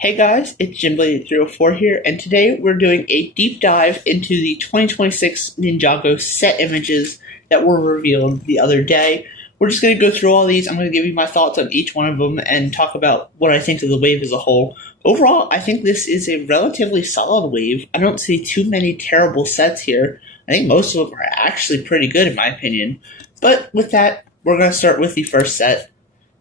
Hey guys, it's JimBlade804 here, and today we're doing a deep dive into the 2026 Ninjago set images that were revealed the other day. We're just going to go through all these. I'm going to give you my thoughts on each one of them and talk about what I think of the wave as a whole. Overall, I think this is a relatively solid wave. I don't see too many terrible sets here. I think most of them are actually pretty good in my opinion. But with that, we're going to start with the first set.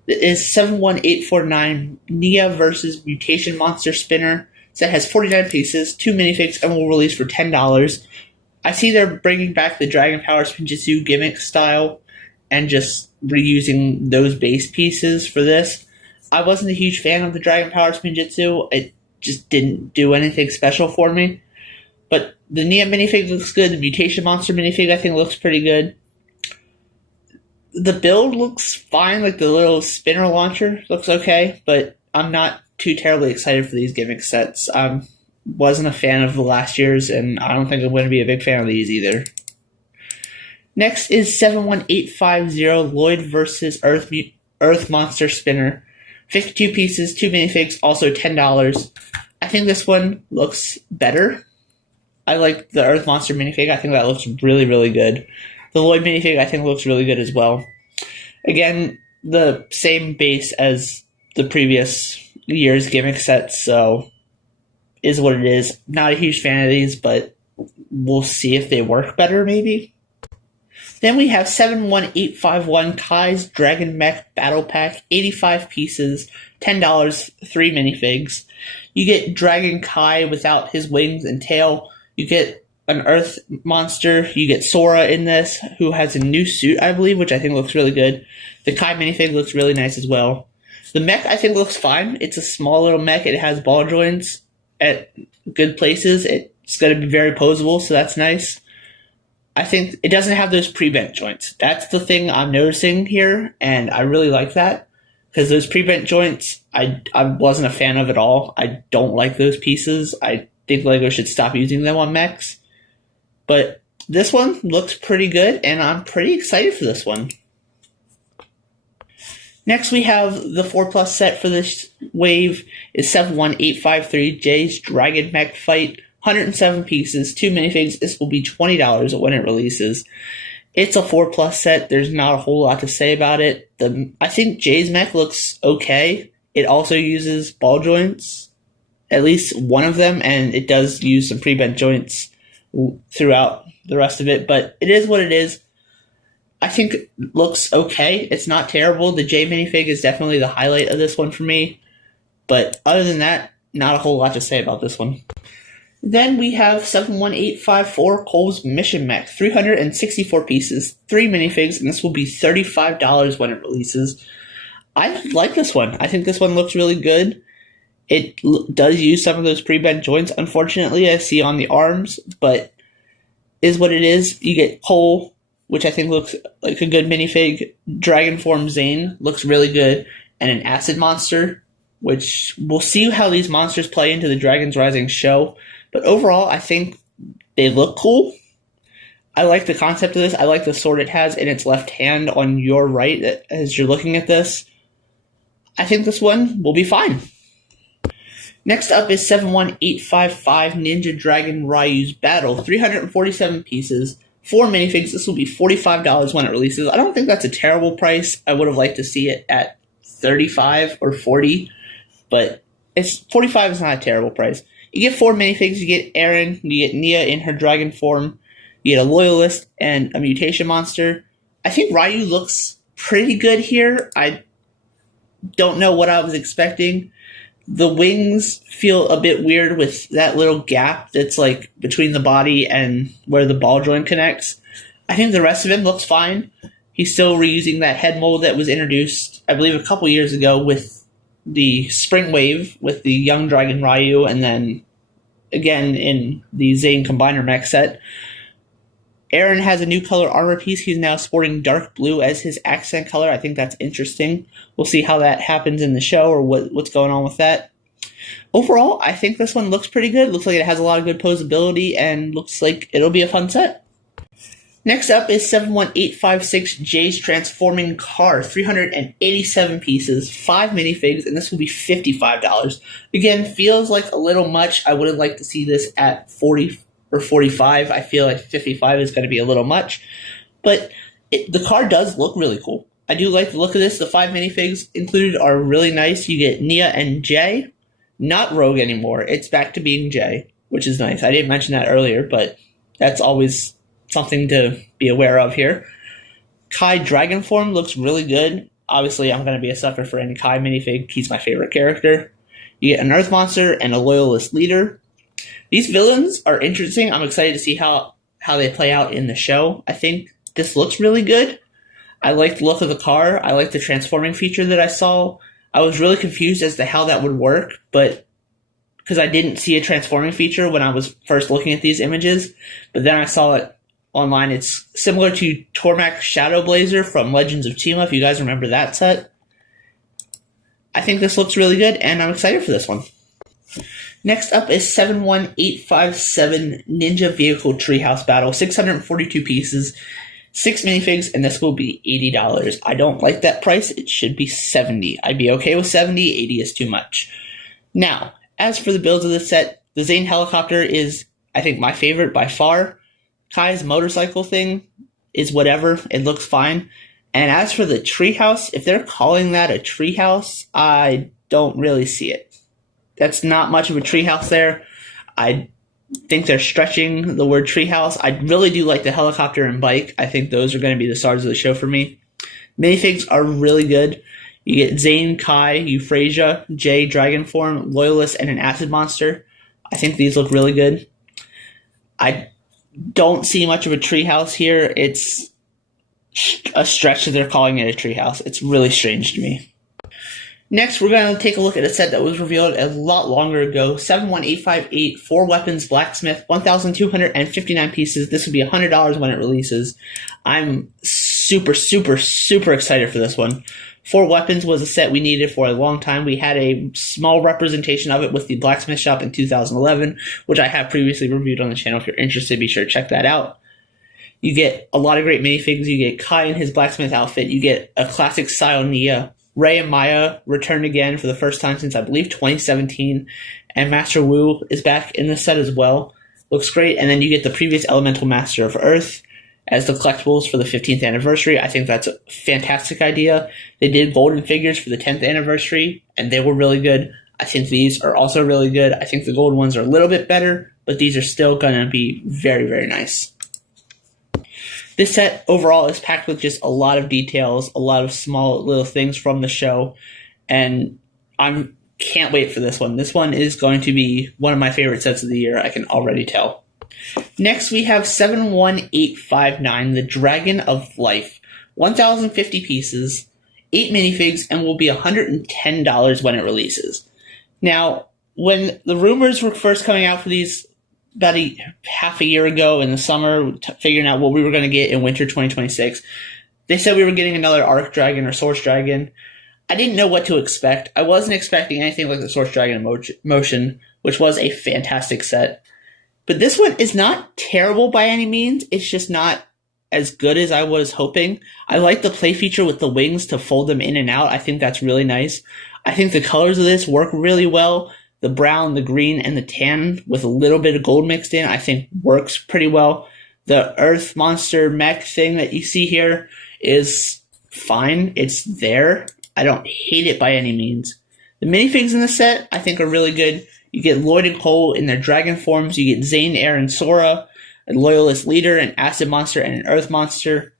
It is 71849 Nia versus Mutation Monster Spinner. Set has 49 pieces, 2 minifigs, and will release for $10. I see they're bringing back the Dragon Power Spinjitzu gimmick style and just reusing those base pieces for this. I wasn't a huge fan of the Dragon Power Spinjitzu. It just didn't do anything special for me. But the Nia minifig looks good. The Mutation Monster minifig I think looks pretty good. The build looks fine, like the little spinner launcher looks okay, but I'm not too terribly excited for these gimmick sets. I wasn't a fan of the last year's, and I don't think I'm going to be a big fan of these either. Next is 71850 Lloyd versus Earth Monster Spinner. 52 pieces, 2 minifigs, also $10. I think this one looks better. I like the Earth Monster minifig. I think that looks really, really good. The Lloyd minifig I think looks really good as well. Again, the same base as the previous year's gimmick sets, so is what it is. Not a huge fan of these, but we'll see if they work better maybe. Then we have 71851 Kai's Dragon Mech Battle Pack, 85 pieces, $10, 3 minifigs. You get Dragon Kai without his wings and tail. You get an Earth monster. You get Sora in this, who has a new suit, I believe, which I think looks really good. The Kai minifig looks really nice as well. The mech, I think, looks fine. It's a small little mech. It has ball joints at good places. It's going to be very posable, so that's nice. I think it doesn't have those pre-bent joints. That's the thing I'm noticing here, and I really like that. Because those pre-bent joints, I wasn't a fan of at all. I don't like those pieces. I think LEGO should stop using them on mechs. But this one looks pretty good, and I'm pretty excited for this one. Next, we have the 4+ set for this wave is 71853 Jay's Dragon Mech Fight, 107 pieces, 2 minifigs. This will be $20 when it releases. It's a 4+ set. There's not a whole lot to say about it. I think Jay's mech looks okay. It also uses ball joints, at least one of them, and it does use some pre-bent joints throughout the rest of it, but it is what it is. I think it looks okay. It's not terrible. The J minifig is definitely the highlight of this one for me, but other than that, not a whole lot to say about this one. Then we have 71854 Cole's Mission Mech, 364 pieces, 3 minifigs, and this will be $35 when it releases. I like this one. I think this one looks really good. It does use some of those pre-bent joints, unfortunately, I see on the arms, but is what it is. You get Cole, which I think looks like a good minifig. Dragon Form Zane looks really good. And an Acid Monster, which we'll see how these monsters play into the Dragon's Rising show. But overall, I think they look cool. I like the concept of this. I like the sword it has in its left hand on your right as you're looking at this. I think this one will be fine. Next up is 71855 Ninja Dragon Ryu's Battle, 347 pieces, 4 minifigs. This will be $45 when it releases. I don't think that's a terrible price. I would have liked to see it at $35 or $40, but $45 is not a terrible price. You get 4 minifigs. You get Aaron, you get Nia in her dragon form, you get a Loyalist and a Mutation Monster. I think Ryu looks pretty good here. I don't know what I was expecting. The wings feel a bit weird with that little gap that's like between the body and where the ball joint connects. I think the rest of him looks fine. He's still reusing that head mold that was introduced, I believe, a couple years ago with the Spring Wave with the Young Dragon Ryu, and then again in the Zane Combiner mech set. Aaron has a new color armor piece. He's now sporting dark blue as his accent color. I think that's interesting. We'll see how that happens in the show or what's going on with that. Overall, I think this one looks pretty good. Looks like it has a lot of good posability and looks like it'll be a fun set. Next up is 71856J's Transforming Car, 387 pieces, 5 minifigs, and this will be $55. Again, feels like a little much. I would have liked to see this at 40 or 45. I feel like 55 is going to be a little much, but the car does look really cool. I do like the look of this. The 5 minifigs included are really nice. You get Nia and Jay, not Rogue anymore. It's back to being Jay, which is nice. I didn't mention that earlier, but that's always something to be aware of here. Kai Dragon form looks really good. Obviously, I'm going to be a sucker for any Kai minifig. He's my favorite character. You get an Earth Monster and a Loyalist Leader. These villains are interesting. I'm excited to see how they play out in the show. I think this looks really good. I like the look of the car. I like the transforming feature that I saw. I was really confused as to how that would work, but because I didn't see a transforming feature when I was first looking at these images, but then I saw it online. It's similar to Tormach Shadow Blazer from Legends of Chima, if you guys remember that set. I think this looks really good, and I'm excited for this one. Next up is 71857 Ninja Vehicle Treehouse Battle, 642 pieces, 6 minifigs, and this will be $80. I don't like that price. It should be $70. I'd be okay with $70. $80 is too much. Now, as for the builds of this set, the Zane helicopter is, I think, my favorite by far. Kai's motorcycle thing is whatever. It looks fine. And as for the treehouse, if they're calling that a treehouse, I don't really see it. That's not much of a treehouse there. I think they're stretching the word treehouse. I really do like the helicopter and bike. I think those are going to be the stars of the show for me. Minifigs are really good. You get Zane, Kai, Euphrasia, Jay, Dragon Form, Loyalist, and an Acid Monster. I think these look really good. I don't see much of a treehouse here. It's a stretch that they're calling it a treehouse. It's really strange to me. Next, we're going to take a look at a set that was revealed a lot longer ago. 71858 4 Weapons Blacksmith, 1,259 pieces. This would be $100 when it releases. I'm super excited for this one. 4 Weapons was a set we needed for a long time. We had a small representation of it with the Blacksmith Shop in 2011, which I have previously reviewed on the channel. If you're interested, be sure to check that out. You get a lot of great minifigs. You get Kai in his Blacksmith outfit. You get a classic style Nia. Ray and Maya return again for the first time since, I believe, 2017. And Master Wu is back in the set as well. Looks great. And then you get the previous Elemental Master of Earth as the collectibles for the 15th anniversary. I think that's a fantastic idea. They did golden figures for the 10th anniversary, and they were really good. I think these are also really good. I think the gold ones are a little bit better, but these are still going to be very nice. This set overall is packed with just a lot of details, a lot of small little things from the show, and I can't wait for this one. This one is going to be one of my favorite sets of the year, I can already tell. Next, we have 71859, the Dragon of Life, 1,050 pieces, 8 minifigs, and will be $110 when it releases. Now, when the rumors were first coming out for these about half a year ago in the summer, figuring out what we were going to get in winter 2026, they said we were getting another Arc Dragon or Source Dragon. I didn't know what to expect. I wasn't expecting anything like the Source Dragon Motion, which was a fantastic set. But this one is not terrible by any means. It's just not as good as I was hoping. I like the play feature with the wings to fold them in and out. I think that's really nice. I think the colors of this work really well. The brown, the green, and the tan with a little bit of gold mixed in, I think works pretty well. The Earth Monster mech thing that you see here is fine. It's there. I don't hate it by any means. The minifigs in the set, I think, are really good. You get Lloyd and Cole in their dragon forms. You get Zane, Air, and Sora, a Loyalist Leader, an Acid Monster, and an Earth Monster.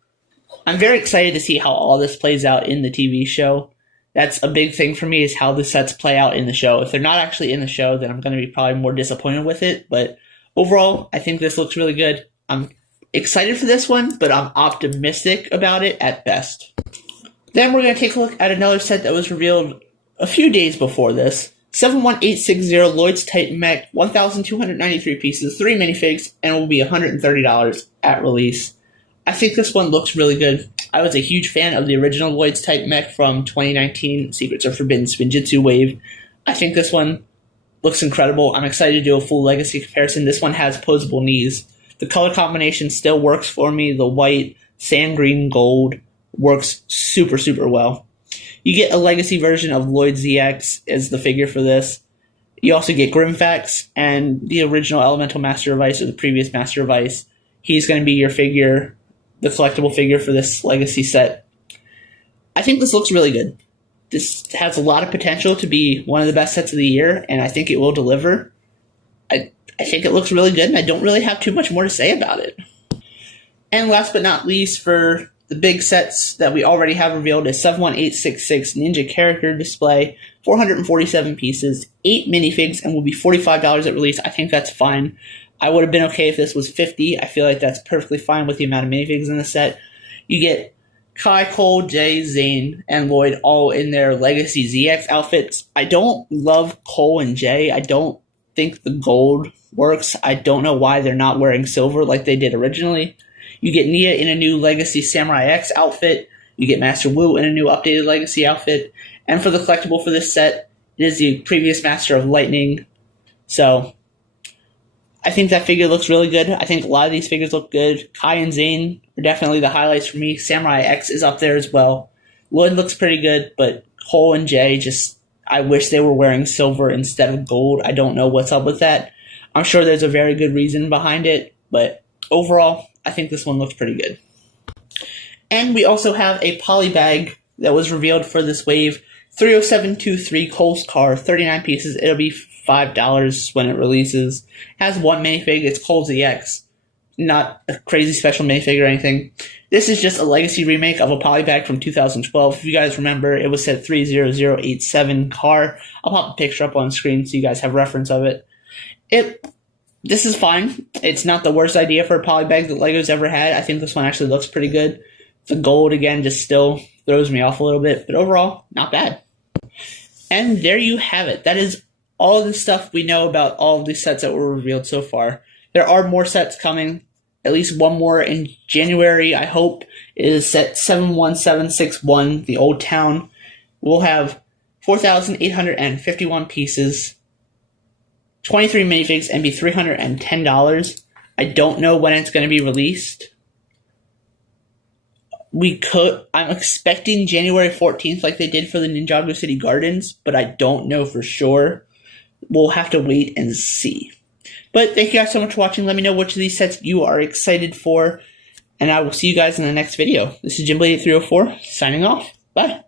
I'm very excited to see how all this plays out in the TV show. That's a big thing for me, is how the sets play out in the show. If they're not actually in the show, then I'm going to be probably more disappointed with it. But overall, I think this looks really good. I'm excited for this one, but I'm optimistic about it at best. Then we're going to take a look at another set that was revealed a few days before this. 71860 Lloyd's Titan Mech, 1,293 pieces, 3 minifigs, and will be $130 at release. I think this one looks really good. I was a huge fan of the original Lloyd's Titan Mech from 2019, Secrets of Forbidden Spinjitzu Wave. I think this one looks incredible. I'm excited to do a full legacy comparison. This one has posable knees. The color combination still works for me. The white, sand green, gold works super, super well. You get a legacy version of Lloyd ZX as the figure for this. You also get Grimfax and the original Elemental Master of Ice, or the previous Master of Ice. He's going to be your figure, the collectible figure for this legacy set. I think this looks really good. This has a lot of potential to be one of the best sets of the year, and I think it will deliver. I think it looks really good, and I don't really have too much more to say about it. And last but not least, for the big sets that we already have revealed, is 71866 Ninja Character Display, 447 pieces, 8 minifigs, and will be $45 at release. I think that's fine. I would have been okay if this was $50. I feel like that's perfectly fine with the amount of minifigs in the set. You get Kai, Cole, Jay, Zane, and Lloyd all in their Legacy ZX outfits. I don't love Cole and Jay. I don't think the gold works. I don't know why they're not wearing silver like they did originally. You get Nia in a new Legacy Samurai X outfit. You get Master Wu in a new updated Legacy outfit. And for the collectible for this set, it is the previous Master of Lightning. So I think that figure looks really good. I think a lot of these figures look good. Kai and Zane are definitely the highlights for me. Samurai X is up there as well. Lloyd looks pretty good, but Cole and Jay, I wish they were wearing silver instead of gold. I don't know what's up with that. I'm sure there's a very good reason behind it, but overall, I think this one looks pretty good. And we also have a poly bag that was revealed for this wave. 30723 Cole's car, 39 pieces. It'll be $5 when it releases. Has one minifig. It's Cole ZX. Not a crazy special minifig or anything. This is just a legacy remake of a poly bag from 2012. If you guys remember, it was set 30087 car. I'll pop a picture up on screen so you guys have reference of it. This is fine. It's not the worst idea for a poly bag that LEGO's ever had. I think this one actually looks pretty good. The gold, again, just still throws me off a little bit. But overall, not bad. And there you have it. That is all the stuff we know about all of these sets that were revealed so far. There are more sets coming. At least one more in January, I hope, is set 71761, the Old Town. We'll have 4,851 pieces, 23 minifigs, and be $310. I don't know when it's going to be released. I'm expecting January 14th like they did for the Ninjago City Gardens, but I don't know for sure. We'll have to wait and see. But thank you guys so much for watching. Let me know which of these sets you are excited for, and I will see you guys in the next video. This is Jimblade8304, signing off. Bye.